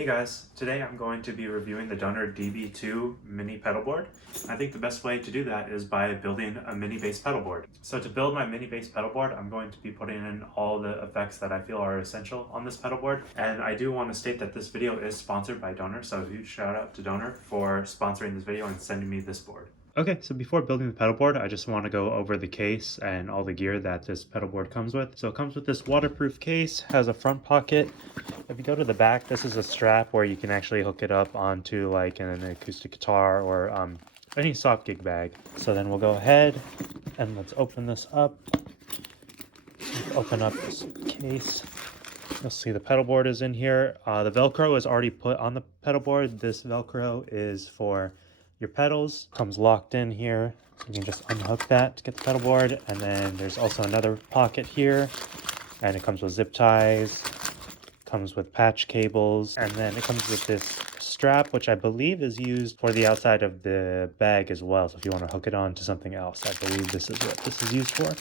Hey guys, today I'm going to be reviewing the Donor DB2 mini pedal board. I think the best way to do that is by building a mini bass pedal board. So to build my mini bass pedal board, I'm going to be putting in all the effects that I feel are essential on this pedal board. And I do want to state that this video is sponsored by Donor, so a huge shout out to Donor for sponsoring this video and sending me this board. Okay, so before building the pedal board, I just want to go over the case and all the gear that this pedal board comes with. So it comes with this waterproof case, has a front pocket. If you go to the back, this is a strap where you can actually hook it up onto like an acoustic guitar or any soft gig bag. So then we'll go ahead and let's open this up. Open up this case. You'll see the pedal board is in here. The Velcro is already put on the pedal board. This Velcro is for your pedals. Comes locked in here. So you can just unhook that to get the pedal board. And then there's also another pocket here. And it comes with zip ties. Comes with patch cables. And then it comes with this strap, which I believe is used for the outside of the bag as well. So if you want to hook it on to something else, I believe this is what this is used for.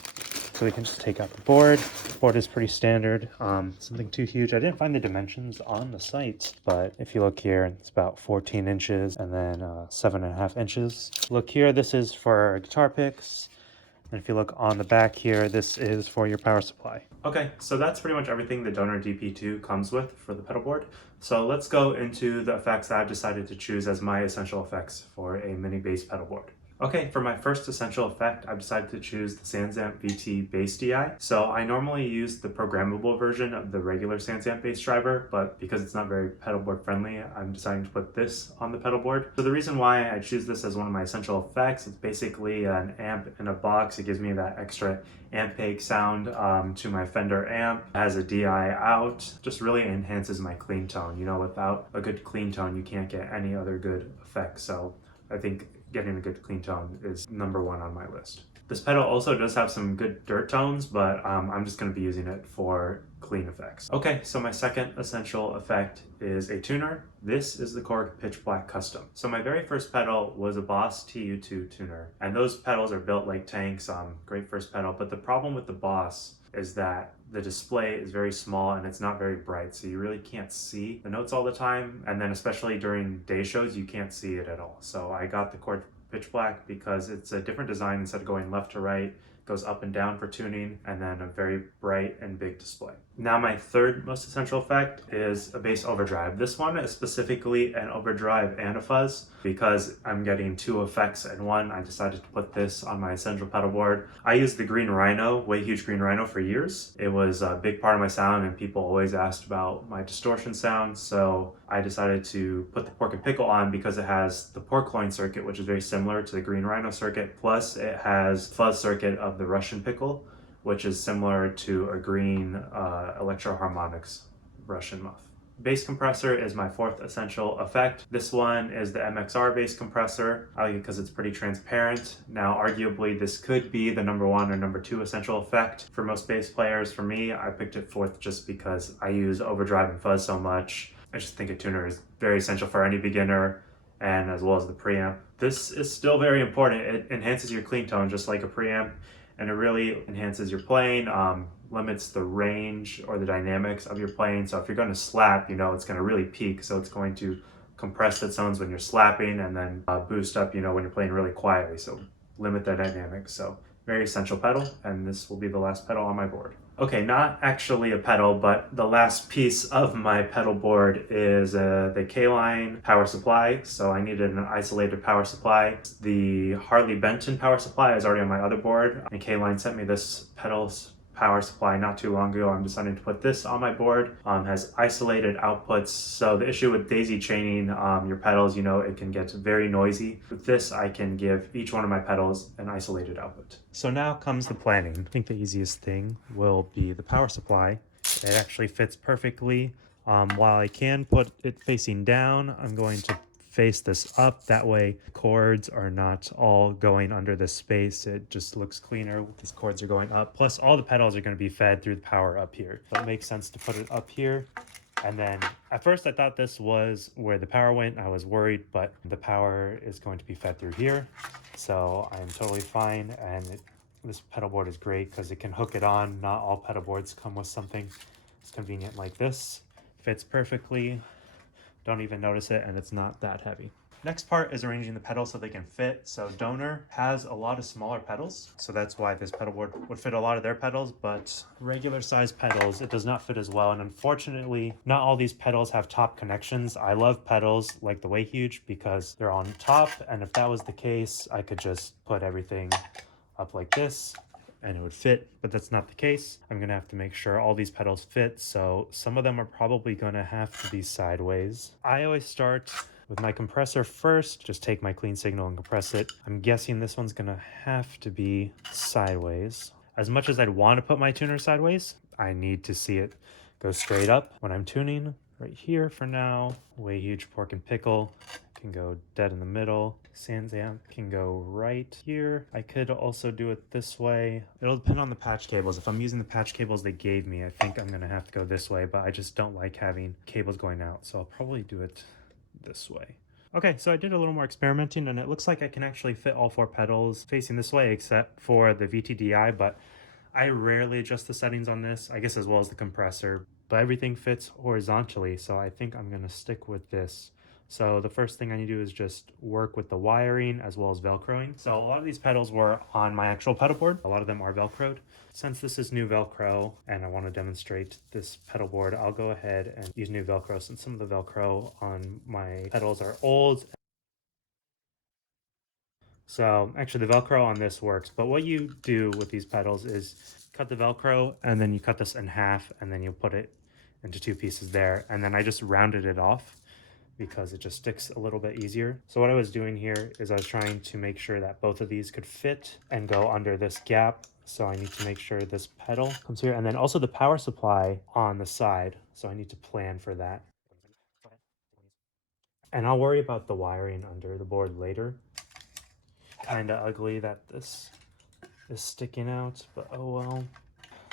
So we can just take out the board. The board is pretty standard, something too huge. I didn't find the dimensions on the site, but if you look here, it's about 14 inches and then 7.5 inches. Look here, this is for guitar picks. And if you look on the back here, this is for your power supply. Okay, so that's pretty much everything the Donor DP2 comes with for the pedal board. So let's go into the effects that I've decided to choose as my essential effects for a mini bass pedal board. Okay, for my first essential effect, I've decided to choose the SansAmp VT Bass DI. So I normally use the programmable version of the regular SansAmp bass driver, but because it's not very pedal board friendly, I'm deciding to put this on the pedal board. So the reason why I choose this as one of my essential effects, it's basically an amp in a box. It gives me that extra amp sound to my Fender amp. It has a DI out, just really enhances my clean tone. You know, without a good clean tone, you can't get any other good effects. So I think getting a good clean tone is number one on my list. This pedal also does have some good dirt tones, but I'm just going to be using it for clean effects. Okay, so my second essential effect is a tuner. This is the Korg Pitch Black Custom. So my very first pedal was a Boss TU2 tuner, and those pedals are built like tanks. Great first pedal, but the problem with the Boss is that the display is very small and it's not very bright, so you really can't see the notes all the time, and then especially during day shows you can't see it at all. So I got the Korg Pitch Black because it's a different design. Instead of going left to right, goes up and down for tuning, and then a very bright and big display. Now my third most essential effect is a bass overdrive. This one is specifically an overdrive and a fuzz. Because I'm getting two effects in one, I decided to put this on my essential pedal board. I used the Green Rhino, Way Huge Green Rhino, for years. It was a big part of my sound and people always asked about my distortion sound, so I decided to put the Pork and Pickle on because it has the pork loin circuit, which is very similar to the Green Rhino circuit, plus it has fuzz circuit of the Russian pickle, which is similar to a green electro harmonics Russian muff. Bass compressor is my fourth essential effect. This one is the MXR bass compressor. I like it because it's pretty transparent. Now, arguably, this could be the number one or number two essential effect for most bass players. For me, I picked it fourth just because I use overdrive and fuzz so much. I just think a tuner is very essential for any beginner, and as well as the preamp. This is still very important. It enhances your clean tone just like a preamp, and it really enhances your playing. Limits the range or the dynamics of your playing. So if you're going to slap, you know, it's going to really peak. So it's going to compress the tones when you're slapping and then boost up, you know, when you're playing really quietly. So limit the dynamics. So very essential pedal, and this will be the last pedal on my board. Okay, not actually a pedal, but the last piece of my pedal board is the K-Line power supply. So I needed an isolated power supply. The Harley Benton power supply is already on my other board, and K-Line sent me this pedals power supply not too long ago. I'm deciding to put this on my board. Has isolated outputs. So the issue with daisy chaining your pedals, you know, it can get very noisy. With this, I can give each one of my pedals an isolated output. So now comes the planning. I think the easiest thing will be the power supply. It actually fits perfectly. While I can put it facing down, I'm going to face this up. That way cords are not all going under this space. It just looks cleaner. These cords are going up. Plus all the pedals are going to be fed through the power up here. So it makes sense to put it up here. And then at first I thought this was where the power went. I was worried, but the power is going to be fed through here. So I'm totally fine. And this pedal board is great because it can hook it on. Not all pedal boards come with something as convenient like this. Fits perfectly. don't even notice it, and it's not that heavy. Next part is arranging the pedals so they can fit. So Donor has a lot of smaller pedals, so that's why this pedal board would fit a lot of their pedals, but regular size pedals, it does not fit as well. And unfortunately, not all these pedals have top connections. I love pedals like the Way Huge because they're on top, and if that was the case, I could just put everything up like this and it would fit, but that's not the case. I'm gonna have to make sure all these pedals fit, so some of them are probably gonna have to be sideways. I always start with my compressor first, just take my clean signal and compress it. I'm guessing this one's gonna have to be sideways. As much as I'd want to put my tuner sideways, I need to see it go straight up when I'm tuning. Right here for now, Way Huge Pork and Pickle can go dead in the middle. Sansamp can go right here. I could also do it this way. It'll depend on the patch cables. If I'm using the patch cables they gave me, I think I'm gonna have to go this way, but I just don't like having cables going out, so I'll probably do it this way. Okay, so I did a little more experimenting and it looks like I can actually fit all 4 pedals facing this way except for the VTDI, but I rarely adjust the settings on this, I guess as well as the compressor, but everything fits horizontally, so I think I'm gonna stick with this. So the first thing I need to do is just work with the wiring as well as Velcroing. So a lot of these pedals were on my actual pedal board. A lot of them are Velcroed. Since this is new Velcro and I want to demonstrate this pedal board, I'll go ahead and use new Velcro since some of the Velcro on my pedals are old. So actually the Velcro on this works, but what you do with these pedals is cut the Velcro and then you cut this in half and then you put it into 2 pieces there. And then I just rounded it off because it just sticks a little bit easier. So what I was doing here is I was trying to make sure that both of these could fit and go under this gap. So I need to make sure this pedal comes here, and then also the power supply on the side. So I need to plan for that. And I'll worry about the wiring under the board later. Kind of ugly that this is sticking out, but oh well.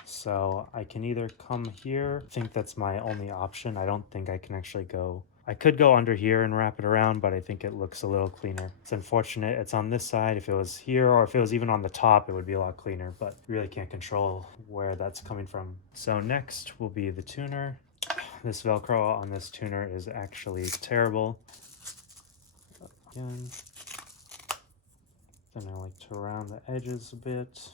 So I can either come here. I think that's my only option. I don't think I can actually go. I could go under here and wrap it around, but I think it looks a little cleaner. It's unfortunate it's on this side. If it was here or if it was even on the top, it would be a lot cleaner, but really can't control where that's coming from. So next will be the tuner. This Velcro on this tuner is actually terrible. Again. Then I like to round the edges a bit.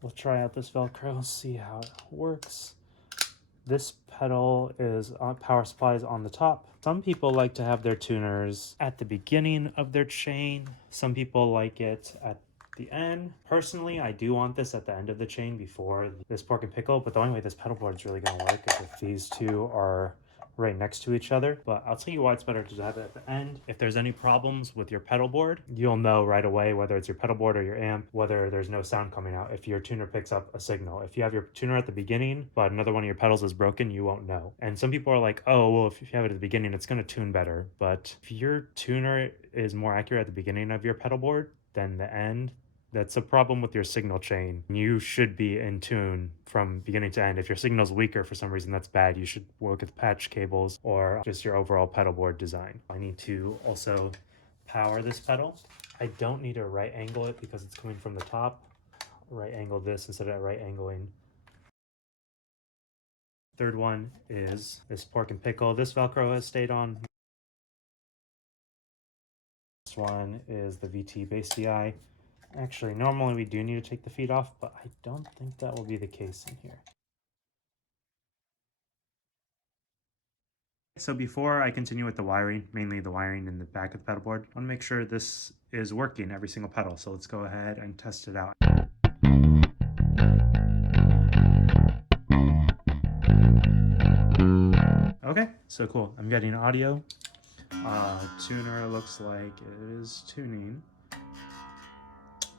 We'll try out this Velcro, see how it works. This pedal is on power supplies on the top. Some people like to have their tuners at the beginning of their chain. Some people like it at the end. Personally, I do want this at the end of the chain before this Pork and Pickle, but the only way this pedal board is really gonna work is if these two are right next to each other. But I'll tell you why it's better to have it at the end. If there's any problems with your pedal board, you'll know right away whether it's your pedal board or your amp, whether there's no sound coming out, if your tuner picks up a signal. If you have your tuner at the beginning but another one of your pedals is broken, you won't know. And some people are like, oh well, if you have it at the beginning it's going to tune better. But if your tuner is more accurate at the beginning of your pedal board than the end, that's a problem with your signal chain. You should be in tune from beginning to end. If your signal's weaker for some reason, that's bad. You should work with patch cables or just your overall pedal board design. I need to also power this pedal. I don't need to right angle it because it's coming from the top. Right angle this instead of right angling. Third one is this Pork and Pickle. This Velcro has stayed on. This one is the VT Base DI. Actually, normally we do need to take the feet off, but I don't think that will be the case in here. So before I continue with the wiring, mainly the wiring in the back of the pedal board, I want to make sure this is working, every single pedal. So let's go ahead and test it out. Okay, so cool. I'm getting audio. Tuner looks like it is tuning.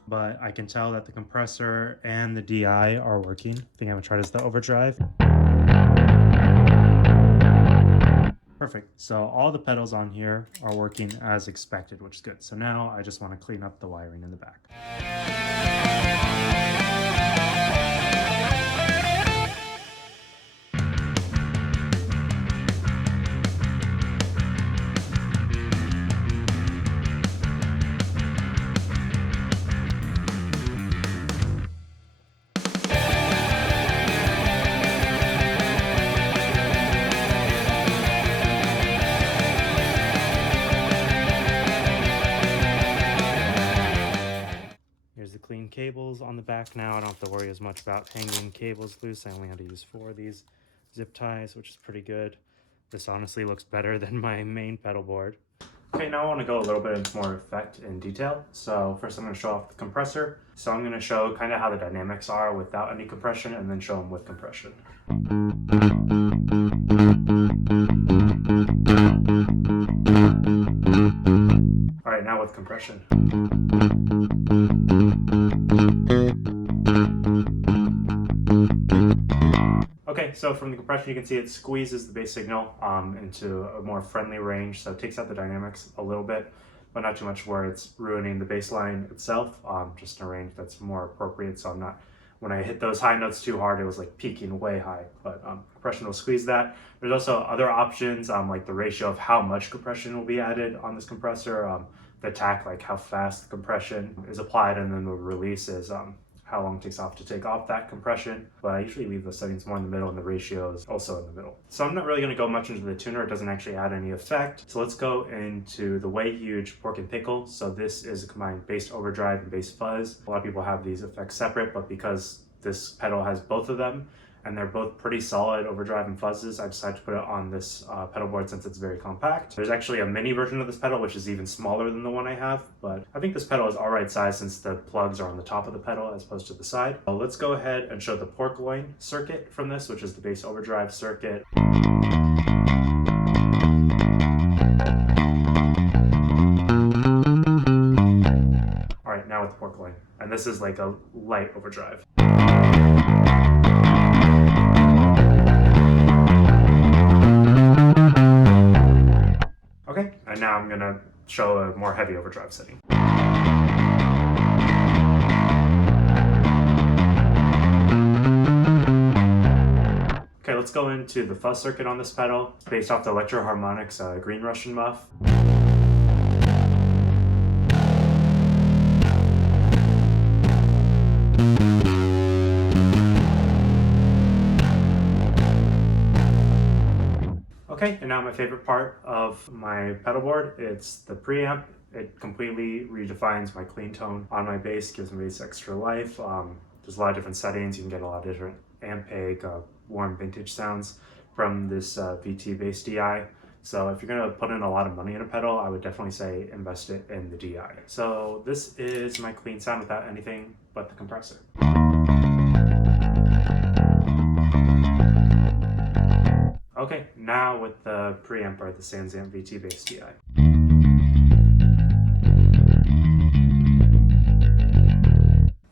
But I can tell that the compressor and the DI are working. I think I'm gonna try this, the overdrive. Perfect. So all the pedals on here are working as expected, which is good. So now I just want to clean up the wiring in the back. cables on the back now. I don't have to worry as much about hanging cables loose. I only had to use 4 of these zip ties, which is pretty good. This honestly looks better than my main pedal board. Okay, now I want to go a little bit into more effect and detail. So first I'm going to show off the compressor. So I'm going to show kind of how the dynamics are without any compression and then show them with compression. All right, now with compression. Okay, so from the compression you can see it squeezes the bass signal into a more friendly range, so it takes out the dynamics a little bit, but not too much where it's ruining the bass line itself, just in a range that's more appropriate, so I'm not, when I hit those high notes too hard, it was like peaking way high, but compression will squeeze that. There's also other options, like the ratio of how much compression will be added on this compressor, the attack, like how fast the compression is applied, and then the release is how long it takes off to take off that compression. But I usually leave the settings more in the middle and the ratios also in the middle. So I'm not really going to go much into the tuner. It doesn't actually add any effect. So let's go into the Way Huge Pork and Pickle. So this is a combined bass overdrive and bass fuzz. A lot of people have these effects separate, but because this pedal has both of them, and they're both pretty solid overdrive and fuzzes, I decided to put it on this pedal board since it's very compact. There's actually a mini version of this pedal which is even smaller than the one I have, but I think this pedal is alright size since the plugs are on the top of the pedal as opposed to the side. Let's go ahead and show the pork loin circuit from this, which is the bass overdrive circuit. Alright, now with the pork loin. And this is like a light overdrive. Okay, and now I'm gonna show a more heavy overdrive setting. Okay, let's go into the fuzz circuit on this pedal. It's based off the Electro Harmonix Green Russian muff. Okay, and now my favorite part of my pedal board, it's the preamp. It completely redefines my clean tone on my bass, gives my bass extra life. There's a lot of different settings. You can get a lot of different amp peg, warm vintage sounds from this VT bass DI. So if you're gonna put in a lot of money in a pedal, I would definitely say invest it in the DI. So this is my clean sound without anything but the compressor. Okay, now with the preamp or the Sansamp VT bass DI.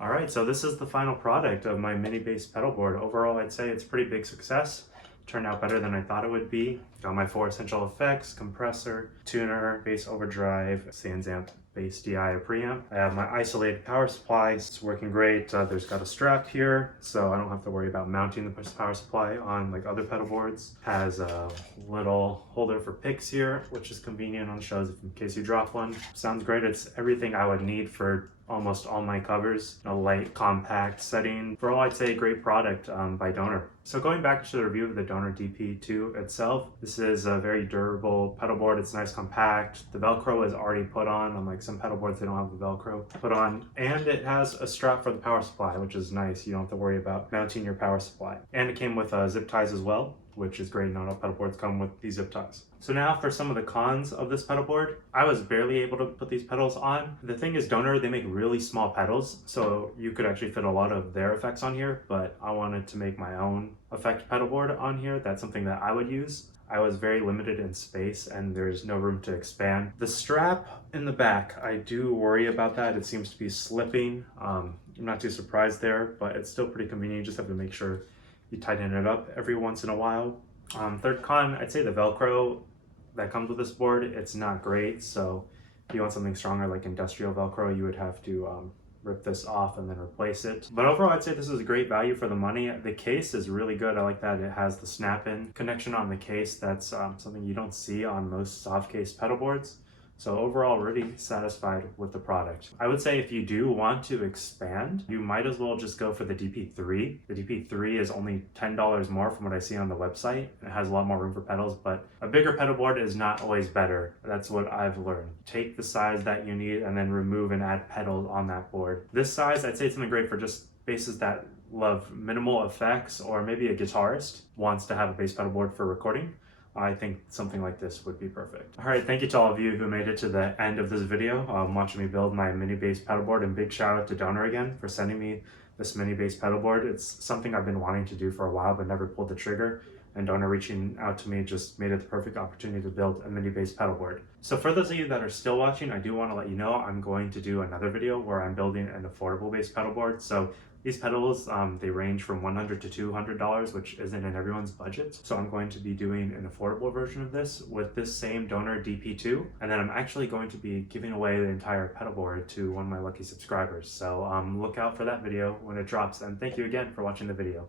Alright, so this is the final product of my mini bass pedal board. Overall, I'd say it's a pretty big success. Turned out better than I thought it would be. Got my 4 essential effects: compressor, tuner, bass overdrive, Sansamp bass DI preamp. I have my isolated power supply. It's working great. There's got a strap here, so I don't have to worry about mounting the power supply on like other pedal boards. Has a little holder for picks here, which is convenient on shows in case you drop one. Sounds great. It's everything I would need for almost all my covers. A light, compact setting. For all, I'd say a great product by Donor. So going back to the review of the Donor DB2 itself, this is a very durable pedal board. It's nice, compact. The Velcro is already put on. Unlike some pedal boards, they don't have the Velcro put on. And it has a strap for the power supply, which is nice. You don't have to worry about mounting your power supply. And it came with zip ties as well, which is great. Not all pedal boards come with these zip ties. So now for some of the cons of this pedal board. I was barely able to put these pedals on. The thing is, Donor, they make really small pedals, so you could actually fit a lot of their effects on here, but I wanted to make my own effect pedal board on here. That's something that I would use. I was very limited in space and there's no room to expand. The strap in the back, I do worry about that. It seems to be slipping. I'm not too surprised there, but it's still pretty convenient. You just have to make sure you tighten it up every once in a while. Third con, I'd say the Velcro that comes with this board, it's not great. So if you want something stronger like industrial Velcro, you would have to rip this off and then replace it. But overall, I'd say this is a great value for the money. The case is really good. I like that it has the snap-in connection on the case. That's something you don't see on most soft case pedal boards. So overall, really satisfied with the product. I would say if you do want to expand, you might as well just go for the DP3. The DP3 is only $10 more from what I see on the website. It has a lot more room for pedals, but a bigger pedal board is not always better. That's what I've learned. Take the size that you need and then remove and add pedals on that board. This size, I'd say it's something great for just basses that love minimal effects, or maybe a guitarist wants to have a bass pedal board for recording. I think something like this would be perfect. All right, thank you to all of you who made it to the end of this video, watching me build my mini bass pedal board, and big shout out to Donor again for sending me this mini bass pedal board. It's something I've been wanting to do for a while, but never pulled the trigger. And Donor reaching out to me just made it the perfect opportunity to build a mini bass pedal board. So for those of you that are still watching, I do want to let you know I'm going to do another video where I'm building an affordable bass pedal board. So these pedals, they range from $100 to $200, which isn't in everyone's budget. So I'm going to be doing an affordable version of this with this same Donor DP2. And then I'm actually going to be giving away the entire pedal board to one of my lucky subscribers. So look out for that video when it drops. And thank you again for watching the video.